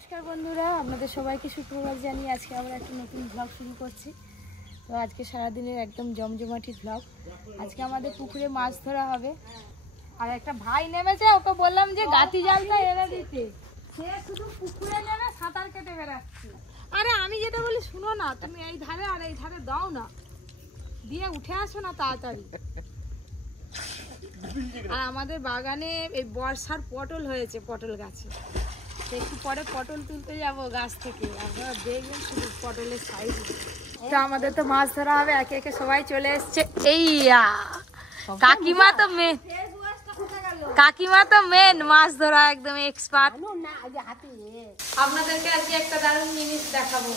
নমস্কার বন্ধুরা, আপনাদের সবাইকে সুপ্রভাত জানিয়ে আজকে আমরা একটা নতুন ব্লগ শুরু করছি। তো আজকে সারাদিনের একদম জমজমাটি ব্লগ। আজকে আমাদের পুকুরে মাছ ধরা হবে। আর একটা ভাই নেমেছে, ওকে বললাম যে গাতি জালটা এনে দিতে, সে শুধু পুকুরে নেমে সাঁতার কেটে বেড়াচ্ছে। আরে আমি যেটা বলি শুনো না, তুমি এই ধারে আর এই ধারে দাও না, দিয়ে উঠে আসো না তাড়াতাড়ি। আর আমাদের বাগানে এই বর্ষার পটল হয়েছে, পটল গাছে। একটু পরে পটল তুলতে যাব গাছ থেকে, আপনারা দেখবেন শুধু পটলের সাইজ। তো আমাদের তো মাছ ধরা হবে, একে একে সবাই চলে এসছে। এইয়া কাকিমা তো মেন, কাকিমা তো মেন মাছ ধরা একদম এক্সপার্ট। আপনাদেরকে আজকে একটা দারুণ জিনিস দেখাবো।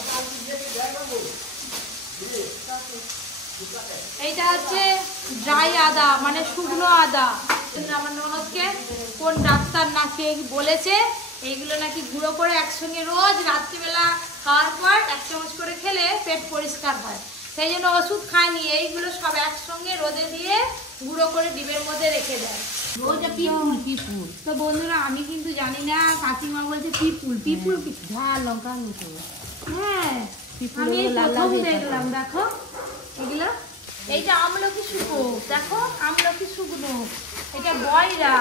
এইটা হচ্ছে ড্রাই আদা, মানে শুকনো আদা। আমার ননদকে কোন ডাক্তার নাকি বলেছে এইগুলো নাকি গুঁড়ো করে একসঙ্গে রোজ রাত্রিবেলা খাওয়ার পর 1 চামচ করে খেলে পেট পরিষ্কার হয়। সেই জন্য ওষুধ খায়নি, এইগুলো সব একসঙ্গে রোদে দিয়ে গুঁড়ো করে ডিবের মধ্যে রেখে দেয়। পিপুল। তো বন্ধুরা আমি কিন্তু জানি না, কাকিমা বলছে পিপুল। পিপুল কি ঝাল লঙ্কার মতো? হ্যাঁ, আমি প্রথম দেখলাম। দেখো এগুলো, এইটা আমলকি শুকো, দেখো আমলকি শুকনো, এটা বয়রা,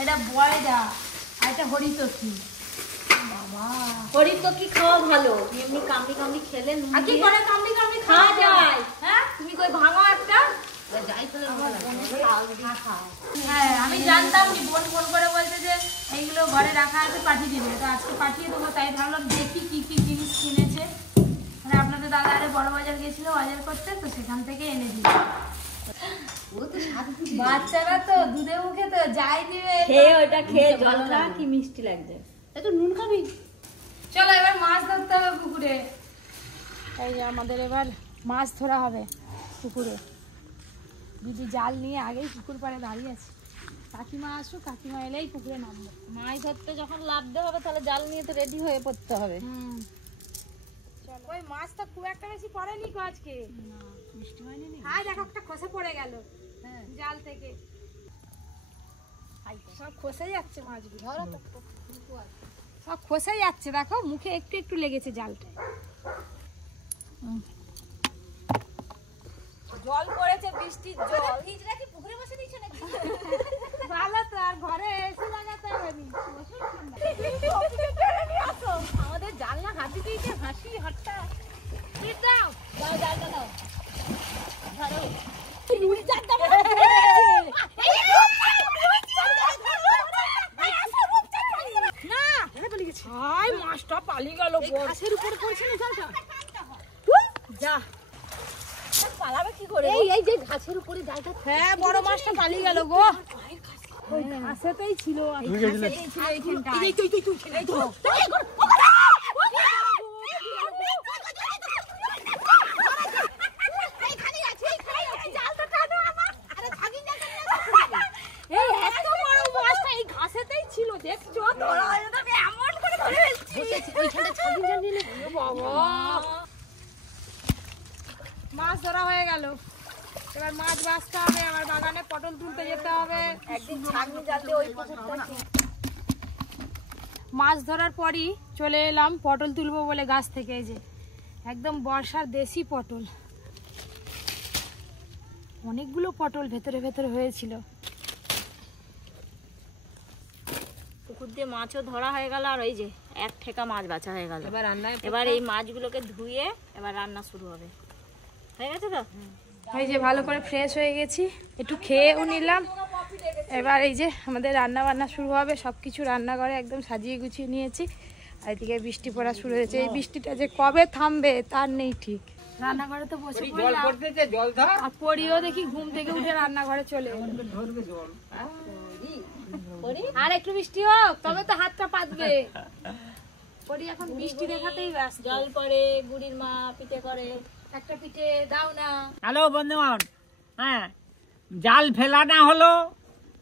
এটা বয়রা, আর এটা হরিতকি। বাবা, হরিতকি খাওয়া ভালো, এমনি কামড়ি কামড়ি খেলে আর কি করে কামড়ি কামড়ি খাওয়া যায়। হ্যাঁ, তুমি কই ভাঙো একটা যাই করে। হ্যাঁ, আমি জানতাম যে বোন ফোন করে বলছে যে এইগুলো ঘরে রাখা আছে, পাঠিয়ে দিবে। তো আজকে পাঠিয়ে দেবো, তাই ভাবলাম দেখি কি কি জিনিস কিনেছে। মানে আপনাদের দাদা আরে বড় বাজার গেছিল বাজার করতে, তো সেখান থেকে এনে দিল। বাচ্চারা তো দুধে মুখে তো যাই দিবে, খেয়ে ওটা খেয়ে জল খা, কি মিষ্টি লাগছে। একটু নুন খাবি? চলো এবার মাছ ধরতে হবে পুকুরে। এই যে আমাদের এবার মাছ ধরা হবে পুকুরে। দিদি জাল নিয়ে আগেই পুকুর পাড়ে দাঁড়িয়ে আছে। কাকিমা আসুক, কাকিমা এলেই পুকুরে নামবো। মাছ ধরতে যখন লাভতে হবে তাহলে জাল নিয়ে তো রেডি হয়ে পড়তে হবে। ওই মাছটা খুব একটা বেশি পড়েনি গো আজকে। না, বৃষ্টি হয়নি। হ্যাঁ, দেখো একটা খসে পড়ে গেল জাল থেকে। সব খসে যাচ্ছে মাছগুলো, সব খসে যাচ্ছে। দেখো মুখে একটু একটু লেগেছে জালটা। জল পড়েছে, বৃষ্টির জল। ফ্রিজটা কি পুকুরে বসে দিয়েছো নাকি? ভালো তো, আর ঘরে এসি লাগাতে হবে নি। আমাদের জানলা হাতি দিয়েছে, হাসি হট্টা। দাও দাও, জালটা দাও, ধরো। মাছটা পালিয়ে গেল, ঘাসের উপরে পড়ছে না জালটা। যা পালাবে কি করে? এই যে ঘাসের উপরে জালটা। হ্যাঁ, বড় মাছটা পালিয়ে গেল গো। ওই ঘাসেতেই ছিল, মাছ ধরা হয়ে গেল। এবার মাছ বাছতে হবে, আমার বাগানে পটল তুলতে যেতে হবে। একদিন ছাগনি জালতে ওই মাছ ধরার পরই চলে এলাম পটল তুলবো বলে গাছ থেকে। এই যে একদম বর্ষার দেশি পটল, অনেকগুলো পটল ভেতরে ভেতরে হয়েছিল। পুকুর দিয়ে মাছও ধরা হয়ে গেল, আর ওই যে এক ঠেকা মাছ বাছা হয়ে গেল। এবার এই মাছগুলোকে ধুয়ে এবার রান্না শুরু হবে। হয়ে গেছে তো? এই যে ভালো করে ফ্রেশ হয়ে গেছি, একটু খেয়েও নিলাম। এবার এই যে আমাদের রান্না বান্না শুরু হবে। সবকিছু রান্নাঘরে একদম সাজিয়ে গুছিয়ে নিয়েছি। আর এদিকে বৃষ্টি পড়া শুরু হয়েছে। এই বৃষ্টিটা যে কবে থামবে তার নেই ঠিক। রান্নাঘরে তো বসে পড়লাম, আর পড়িও দেখি ঘুম থেকে উঠে রান্নাঘরে চলে আর একটু বৃষ্টি হোক তবে তো হাতটা পাতবে। পড়ি এখন বৃষ্টি দেখাতেই ব্যস্ত। জল পড়ে, বুড়ির মা পিঠে করে, একটা পিঠে দাও না। হ্যালো বন্ধুগণ, হ্যাঁ জাল ফেলানো হলো,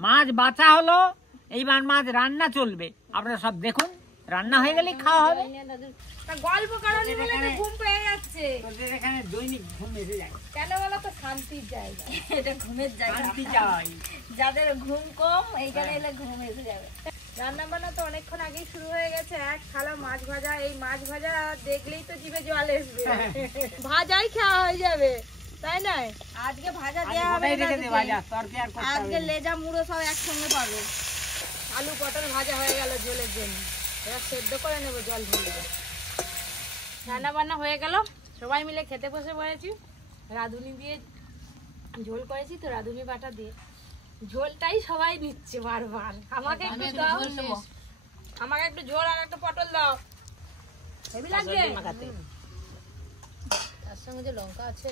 মাছ বাছা হলো, এইবার মাছ রান্না চলবে। আপনারা সব দেখুন, রান্না হয়ে গেলে খাওয়া হবে। গল্প কারণে বলে তো ঘুম পেয়ে যাচ্ছে। তোদের এখানে দৈনিক ঘুম এসে যায় কেন বলো তো? শান্তির জায়গা, এটা ঘুমের জায়গা। শান্তি চাই। যাদের ঘুম কম এইখানে এলে ঘুম এসে যাবে। রান্না বান্না তো অনেকক্ষণ আগেই শুরু হয়ে গেছে। এক থালা মাছ ভাজা, এই মাছ ভাজা দেখলেই তো জিভে জল আসবে। ভাজাই খাওয়া হয়ে যাবে, তাই নয়? আজকে ভাজা দেওয়া হবে না, আজকে লেজা মুড়ো সব একসঙ্গে পাবে। আলু পটল ভাজা হয়ে গেল ঝোলের জন্য, এবার সেদ্ধ করে নেবো জল ঢেলে। রান্না বান্না হয়ে গেল, সবাই মিলে খেতে বসে পড়েছি। রাঁধুনি দিয়ে ঝোল করেছি তো, রাঁধুনি বাটা দিয়ে ঝোলটাই সবাই নিচ্ছে বারবার। আমাকে একটু দাও, আমাকে একটু ঝোল আর একটা পটল দাও, হেভি লাগবে। তার সঙ্গে যে লঙ্কা আছে।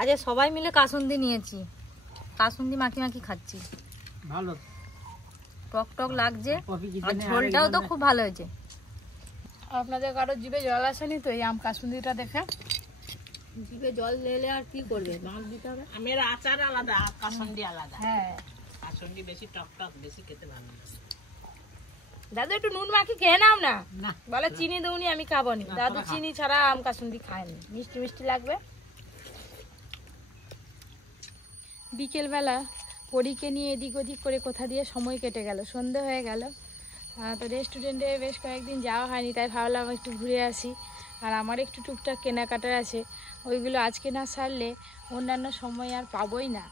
আজ সবাই মিলে কাসুন্দি নিয়েছি, কাসুন্দি মাখি মাখি খাচ্ছি। ভালো, টক টক লাগছে, আর ঝোলটাও তো খুব ভালো হয়েছে। আপনাদের কারো জিভে জল আসেনি তো এই আম কাসুন্দিটা দেখে? জিভে জল এলে আর কি করবে, মাছ দিতে হবে। আমের আচার আলাদা, কাসুন্দি আলাদা। হ্যাঁ, কাসুন্দি বেশি টক টক, বেশি খেতে ভালো লাগে। দাদু একটু নুন মাখি খেয়ে নাও না। না, বলে চিনি দৌনি, আমি খাবো নি। দাদু চিনি ছাড়া আম কাসুন্দি খায়নি, মিষ্টি মিষ্টি লাগবে। বিকেলবেলা পরীকে নিয়ে এদিক ওদিক করে কোথা দিয়ে সময় কেটে গেল, সন্ধে হয়ে গেল। তো রেস্টুরেন্টে বেশ কয়েকদিন যাওয়া হয়নি, তাই ভাবলাম একটু ঘুরে আসি। আর আমার একটু টুকটাক কেনাকাটার আছে, ওইগুলো আজকে না সারলে অন্যান্য সময় আর পাবোই না,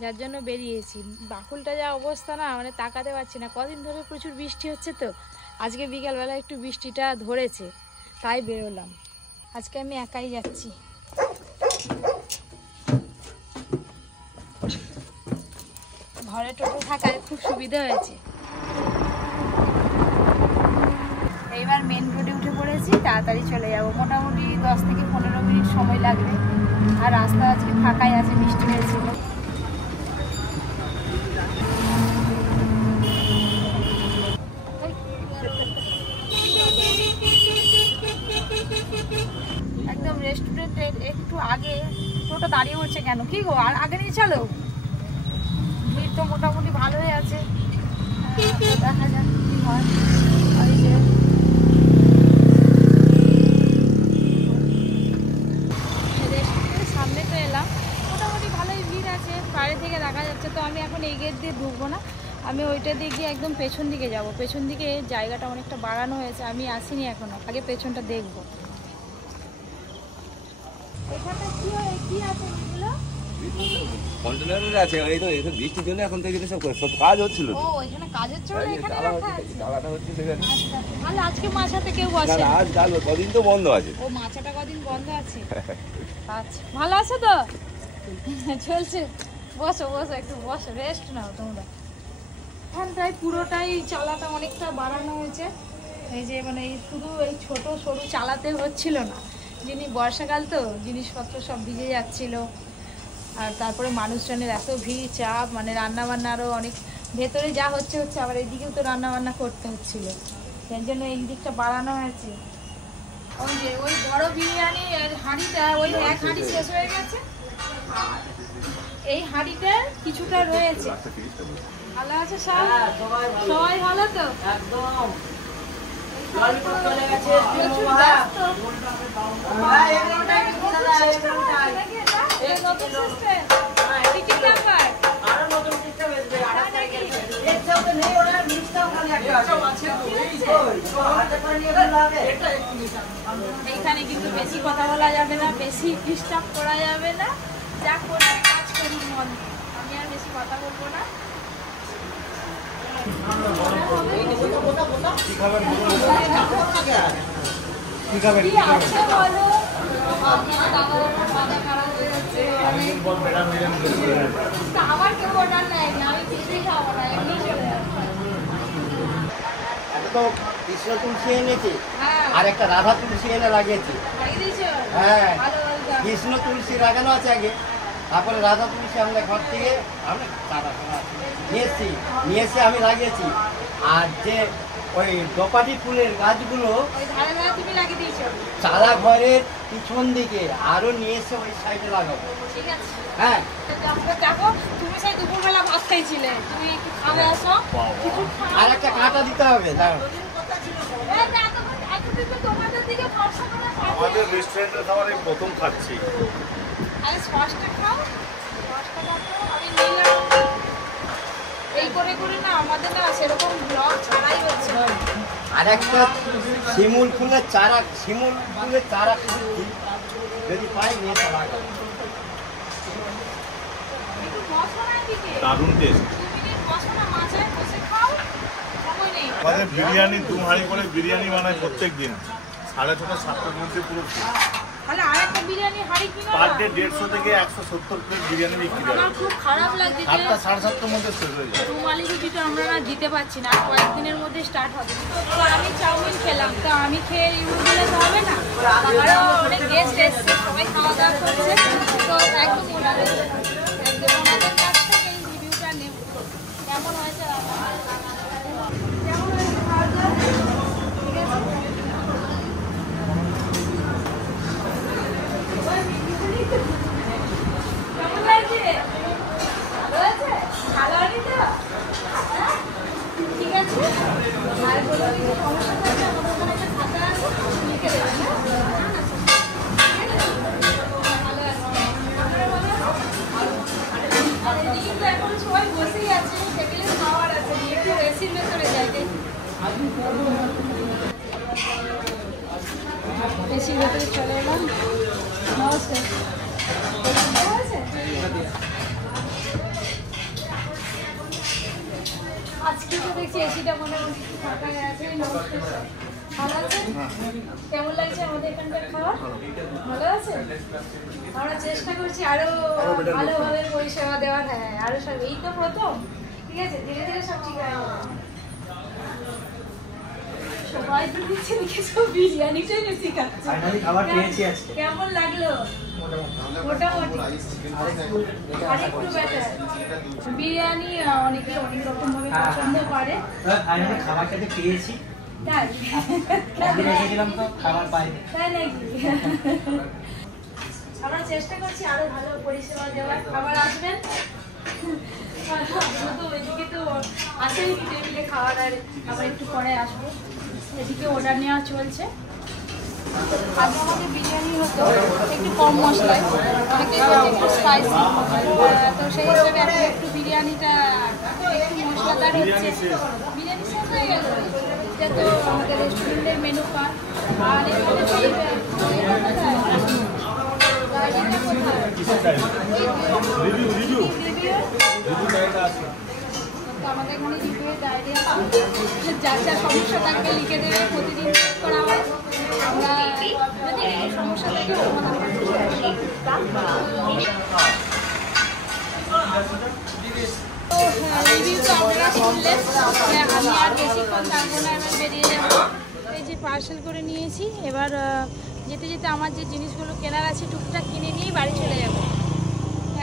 যার জন্য বেরিয়েছি। বাকুলটা যা অবস্থা না, মানে তাকাতে পারছি না। কদিন ধরে প্রচুর বৃষ্টি হচ্ছে তো, আজকে বিকালবেলা একটু বৃষ্টিটা ধরেছে, তাই বেরোলাম। আজকে আমি একাই যাচ্ছি। ঘরে টোটো থাকায় খুব সুবিধা হয়েছে। এইবার মেন রোডে উঠে পড়েছি, তাড়াতাড়ি চলে যাব। মোটামুটি 10 থেকে 15 মিনিট সময় লাগবে। আর রাস্তা আজকে ফাঁকাই আছে, বৃষ্টি হয়েছিল। একদম রেস্টুরেন্টের একটু আগে টোটো দাঁড়িয়ে পড়ছে কেন? কি গো, আর আগে নিয়ে চলো। ভিড় তো মোটামুটি ভালোই আছে, দেখা যাক কি হয়। ওই যে রেস্টুরেন্টের সামনে তো এলাম, মোটামুটি ভালোই ভিড় আছে, বাইরে থেকে দেখা যাচ্ছে। তো আমি এখন এই গেট দিয়ে ঢুকবো না, আমি ওইটা দিয়ে গিয়ে একদম পেছন দিকে যাব। পেছন দিকে জায়গাটা অনেকটা বাড়ানো হয়েছে, আমি আসিনি এখনো, আগে পেছনটা দেখবো। এখানটা কি আছে এগুলো? কন্টেনারের আছে, এই তো এই তো বৃষ্টির জন্য এখন থেকে সব কাজ হচ্ছিল। ও, এখানে কাজের জন্য এখানে রাখা আছে। ডালাটা হচ্ছে সেখানে। তাহলে আজকে মাছ হাতে কেউ না বসে না, না। আজ ডাল কদিন তো বন্ধ আছে। ও, মাছটা কদিন বন্ধ আছে। আচ্ছা, ভালো আছো তো? চলছে। বসো বসো, একটু বসো, রেস্ট নাও তোমরা। এখানটায় পুরোটাই চালাটা অনেকটা বাড়ানো হয়েছে। এই যে মানে শুধু এই ছোট সরু চালাতে হচ্ছিল না, যিনি বর্ষাকাল তো জিনিসপত্র সব ভিজে যাচ্ছিল। আর তারপরে মানুষজনের এত ভিড়, চাপ, মানে রান্নাবান্না আরও অনেক ভেতরে যা হচ্ছে হচ্ছে, আবার এইদিকেও তো রান্নাবান্না করতে হচ্ছিল, সেই জন্য এই দিকটা বাড়ানো হয়েছে। ওই যে ওই বড় বিরিয়ানি হাঁড়িটা, ওই এক হাঁড়ি শেষ হয়ে গেছে, আর এই হাঁড়িটা কিছুটা রয়েছে। ভালো আছে সব? সবাই ভালো তো? একদম। এইখানে কিন্তু বেশি কথা বলা যাবে না, বেশি ডিস্টার্ব করা যাবে না, যা করবে কাজ করুন মন দিয়ে। আমি আর বেশি কথা বলবো না। আমার কেউ অর্ডার নেয়নি, আমি কিছুই খাবো না, এমনি চলে যাবো। তো কৃষ্ণ তুলসী এনেছি, হ্যাঁ, আর একটা রাধা তুলসী এনে লাগিয়েছি। লাগিয়ে দিয়েছো? হ্যাঁ, ভালো ভালো। কৃষ্ণ তুলসী লাগানো আছে আগে, তারপরে রাধা তুলসী আমরা ঘর থেকে নিয়ে এসে আমি লাগিয়েছি। আর যে ওই দোপাটি ফুলের গাছগুলো ওই ধারে ধারে তুমি লাগিয়ে দিয়েছো? চালা ঘরের পিছন দিকে আরো নিয়ে এসে ওই সাইডে লাগাবো। ঠিক আছে। হ্যাঁ, দেখো তুমি সেই দুপুরবেলা ভাত খাইছিলে, তুমি একটু খাবে আসো, কিছু খাও। আর একটা কাঁটা দিতে হবে, দাঁড়াও। তোমাদের দিকে ভরসা করে আমাদের রেস্টুরেন্টের খাবার এই প্রথম খাচ্ছি। আরে সসটা খাও, সসটা খাও, আমি নিলাম। এই করে করে না আমাদের না সেরকম ব্লগ ছাড়াই হচ্ছে না। আর একটা শিমুল ফুলের চারা খুঁজছি, যদি পাই নিয়ে চারা খাবো। একটু বসো না এদিকে। দারুণ টেস্ট। 2 মিনিট বসো না, মাঝে বসে খাও, সময় নেই। আমাদের বিরিয়ানি 2 হাঁড়ি করে বিরিয়ানি বানায় প্রত্যেক দিন, 6:30 7টার মধ্যে পুরো তাহলে আরেকটা বিরিয়ানি হাঁড়ি কিনো পার না। ডে 150 থেকে 170 প্লেট বিরিয়ানি বিক্রি করে। আমার খুব খারাপ লাগছে যে 7টা 7:30টার মধ্যে শেষ হয়ে যায়। রুমালি রুটিটা আমরা না দিতে পারছি না, আর কয়েকদিনের মধ্যে স্টার্ট হবে। তো আমি চাউমিন খেলাম, তো আমি খেয়ে রিভিউ দিলে তো হবে না, আরও অনেক গেস্ট এসছে, সবাই খাওয়া দাওয়া করছে, তো একদম ওনাদের কাছ থেকে এই রিভিউটা নেব কেমন হয়েছে। কেমন হয়েছে খাওয়া দাওয়া? ঠিক আছে। কেমন লাগছে? ভালো আছে? ভালো হয়নি তো? হ্যাঁ? ঠিক আছে। আর কোনো কিছু সমস্যা থাকলে আমাদের ওখানে একটা খাতা আছে, লিখে দেবেন, হ্যাঁ? ভালো আছে। আপনারা ভালো আছেন? আর এদিকে তো এখন সবাই বসেই আছে, টেবিলে খাওয়ার আছে, একটু এসির ভেতরে যাইতে। এসির ভেতরে চলে এলাম। নমস্কার। ভালো আছে? আজকে তো দেখছি এসিটা মোটামুটি একটু ফাঁকা আছে। নমস্কার স্যার। ভালো আছেন? কেমন লাগছে আমাদের এখানকার খাওয়া? ভালো আছে? আমরা চেষ্টা করছি আরো ভালোভাবে পরিষেবা দেওয়ার। হ্যাঁ, আরো সব এই তো প্রথম, ঠিক আছে, ধীরে ধীরে সব ঠিক হয়ে যাবে। সবাই তো দিচ্ছে দেখে সব বিরিয়ানিটাই বেশি খাচ্ছে। ফাইনালি খাবার পেয়েছি আজকে। কেমন লাগলো? মোটামুটি আরেকটু বেটার। বিরিয়ানি অনেকে অনেক রকম ভাবে পছন্দ করে। ফাইনালি খাবার খেতে পেয়েছি। তাই একদিন এসেছিলাম তো খাবার পাইনি। তাই নাকি? আমরা চেষ্টা করছি আরো ভালো পরিষেবা দেওয়ার। খাবার আসবেন তো এদিকে তো আসেনি টেবিলে খাওয়ার, আর আবার একটু পরে আসবো। এদিকে অর্ডার নেওয়া চলছে। আগে আমাদের বিরিয়ানি হতো একটু কম মশলায়, অনেকেই বলছে একটু স্পাইসি, তো সেই হিসাবে এখন একটু বিরিয়ানিটা একটু মশলাদার হচ্ছে। বিরিয়ানি শেষ হয়ে গেল। এটা তো আমাদের রেস্টুরেন্টের মেনু কার্ড। আর এখানে তো রিভিউ তো আমাদের এখানে রিভিউ ডায়রিয়া, যার যার সমস্যা থাকবে লিখে দেবে, প্রতিদিন চেক করা হয়। আমরা যদি কোনো সমস্যা থাকে সমাধান করতে তো রিভিউ তো আপনারা শুনলেন। আমি আর বেশিক্ষণ থাকবো না, এবার বেরিয়ে যাবো। এই যে পার্সেল করে নিয়েছি, এবার যেতে যেতে আমার যে জিনিসগুলো কেনার আছে টুকটাক কিনে নিয়েই বাড়ি চলে যাব।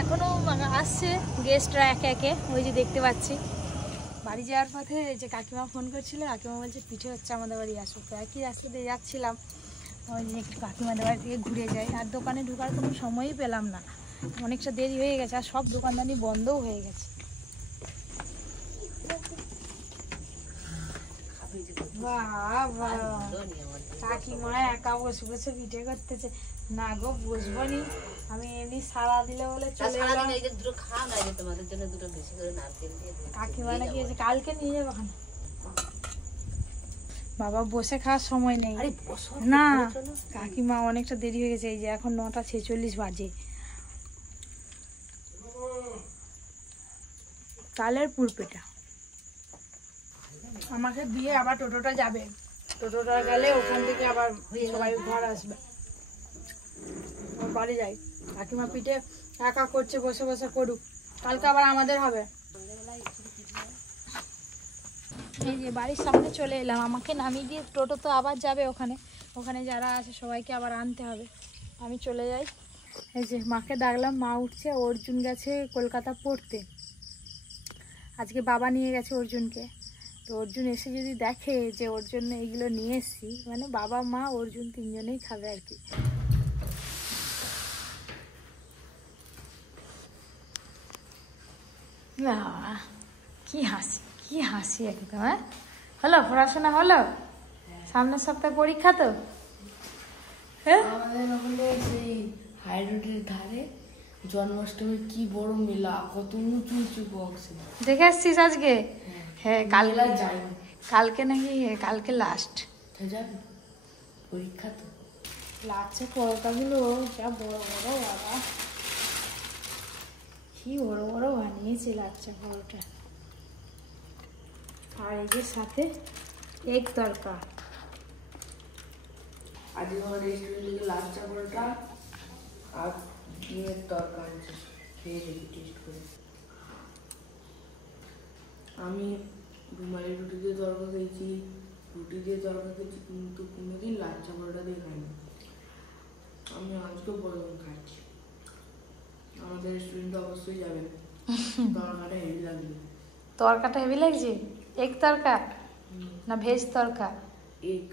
এখনও আসছে গেস্টরা একে একে, ওই যে দেখতে পাচ্ছি। বাড়ি যাওয়ার পথে যে কাকিমা ফোন করছিল, কাকিমা বলছে পিঠে হচ্ছে আমাদের বাড়ি আসো। তো একই রাস্তা দিয়ে যাচ্ছিলাম, ওই যে একটু কাকিমাদের বাড়ি থেকে ঘুরে যাই। আর দোকানে ঢোকার কোনো সময়ই পেলাম না, অনেকটা দেরি হয়ে গেছে, আর সব দোকানদানি বন্ধও হয়ে গেছে। বাবা, কাকিমা একা বসে বসে পিঠে করতেছে। না গো, বসবো নি, আমি এমনি সারা দিলে বলে চলে এলাম। কাকিমা নাকি কালকে নিয়ে যাবো। বাবা বসে খাওয়ার সময় নেই না, কাকিমা অনেকটা দেরি হয়ে গেছে। এই যে এখন 9:46 বাজে। তালের পুরপেটা আমাকে দিয়ে আবার টোটোটা যাবে, টোটোটা গেলে ওখান থেকে আবার সবাই ঘর আসবে। বাড়ি যাই, কাকিমা পিঠে একা করছে, বসে বসে করুক, কালকে আবার আমাদের হবে। এই যে বাড়ির সামনে চলে এলাম, আমাকে নামিয়ে দিয়ে টোটো তো আবার যাবে ওখানে, ওখানে যারা আছে সবাইকে আবার আনতে হবে। আমি চলে যাই। এই যে মাকে ডাকলাম, মা উঠছে। অর্জুন গেছে কলকাতা পড়তে, আজকে বাবা নিয়ে গেছে অর্জুনকে। তো অর্জুন এসে যদি দেখে যে ওর জন্য এইগুলো নিয়ে এসছি, মানে বাবা মা অর্জুন তিনজনেই খাবে আর কি। কি হাসি, কি হাসি একদম। হ্যাঁ, হলো পড়াশোনা হলো? সামনের সপ্তাহে পরীক্ষা তো। হ্যাঁ, আমাদের ওখানে সেই হাই রোডের ধারে জন্মাষ্টমী কি বড় মেলা, কত উঁচু উঁচু বক্সে। দেখে এসছিস আজকে? হ্যাঁ মেলা যাইনি। কালকে নাকি, কালকে লাস্ট। তা যাবি? পরীক্ষা তো। লাচ্ছা পরোটাগুলো যা বড় বড় বাবা, কি বড় বড় বানিয়েছে লাচ্ছা পরোটা। আর এই যে সাথে এগ তরকা। আজকে আমার রেস্টুরেন্ট থেকে লাচ্চা পরোটা আর ডিমের তরকা আনছে, খেয়ে দেখি টেস্ট করে। আমি রুমালি রুটি দিয়ে তরকা খেয়েছি, রুটি দিয়ে তরকা খেয়েছি, কিন্তু কোনোদিন লাচ্চা পরোটা দিয়ে খাইনি। আমি আজকে প্রথম খাচ্ছি। আমাদের রেস্টুরেন্টে অবশ্যই যাবেন, তরকাটা হেভি লাগবে। তরকাটা হেভি লাগছে? এগ তরকা না ভেজ তরকা? এগ